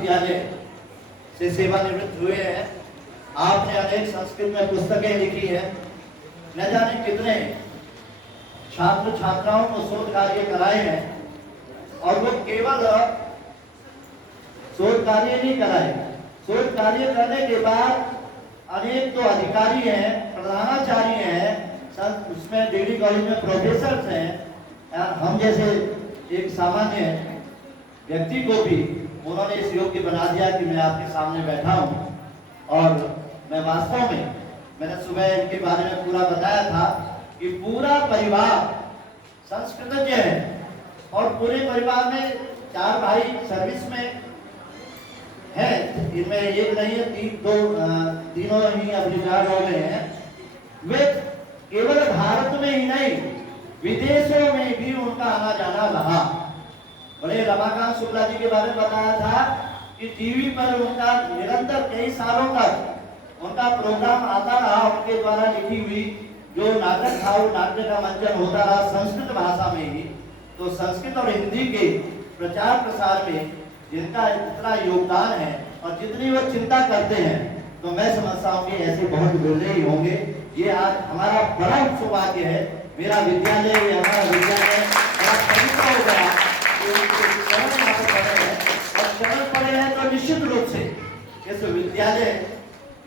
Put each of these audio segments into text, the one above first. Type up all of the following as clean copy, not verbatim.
महाविद्यालय से सेवानिवृत्त हुए हैं। आपने अनेक संस्कृत में पुस्तकें लिखी है, न जाने कितने छात्र छात्राओं को शोध कार्य कराए हैं, और वो केवल शोध कार्य नहीं कराए, शोध कार्य करने के बाद अनेक तो अधिकारी हैं, प्रधानाचार्य हैं, उसमें डिग्री कॉलेज में प्रोफेसर हैं। हम जैसे एक सामान्य व्यक्ति को भी उन्होंने इस योग्य बना दिया कि मैं आपके सामने बैठा हूँ। और मैं वास्तव में, मैंने सुबह इनके बारे में पूरा बताया था कि पूरा परिवार संस्कृतज्ञ है, और पूरे परिवार में 4 भाई सर्विस में है, इनमें एक नहीं है, तीनों ही अब रिटायर्ड हो गए हैं। वे केवल भारत में ही नहीं, विदेशों में भी उनका आना जाना रहा। बड़े रमाकांत शुक्ला जी के बारे में बताया था कि टीवी पर उनका निरंतर कई सालों तक उनका प्रोग्राम आता रहा, उनके द्वारा लिखी हुई जो नाटक था, वो नाट्य का मंचन होता रहा संस्कृत भाषा में ही। तो संस्कृत और हिंदी के प्रचार प्रसार में जिनका इतना योगदान है और जितनी वो चिंता करते हैं, तो मैं समझता हूँ कि ऐसे बहुत विरले ही होंगे। ये आज हमारा बड़ा सौभाग्य है, मेरा विद्यालय, हमारा विद्यालय बड़ा पवित्र हो गया कि उनके चरण यहाँ पर पड़े हैं, और चरण पड़े हैं तो निश्चित रूप से इस विद्यालय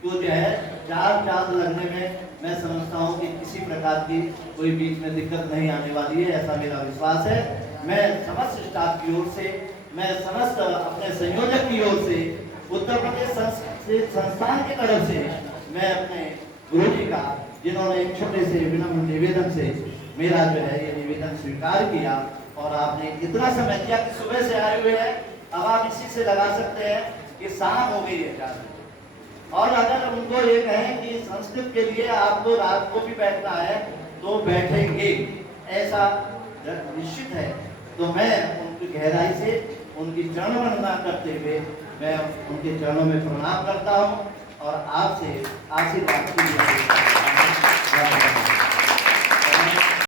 को जो है 4 चांद लगने में मैं समझता हूँ कि किसी प्रकार की कोई बीच में दिक्कत नहीं आने वाली है, ऐसा मेरा विश्वास है। मैं समस्त स्टाफ की ओर से, मैं समस्त अपने संयोजक की ओर से, उत्तर प्रदेश संस्थान की तरफ से मैं अपने गुरुजी का, जिन्होंने एक छोटे से विनम्र निवेदन से मेरा जो है ये निवेदन स्वीकार किया, और आपने इतना समय दिया कि सुबह से आए हुए हैं। अब आप इसी से लगा सकते हैं कि शाम हो गई है 4 बजे, और अगर उनको ये कहें कि संस्कृत के लिए आपको रात को भी बैठना है तो बैठेंगे, ऐसा निश्चित है। तो मैं उनकी गहराई से उनकी चरण वंदना करते हुए मैं उनके चरणों में प्रणाम करता हूँ और आपसे आशीर्वाद की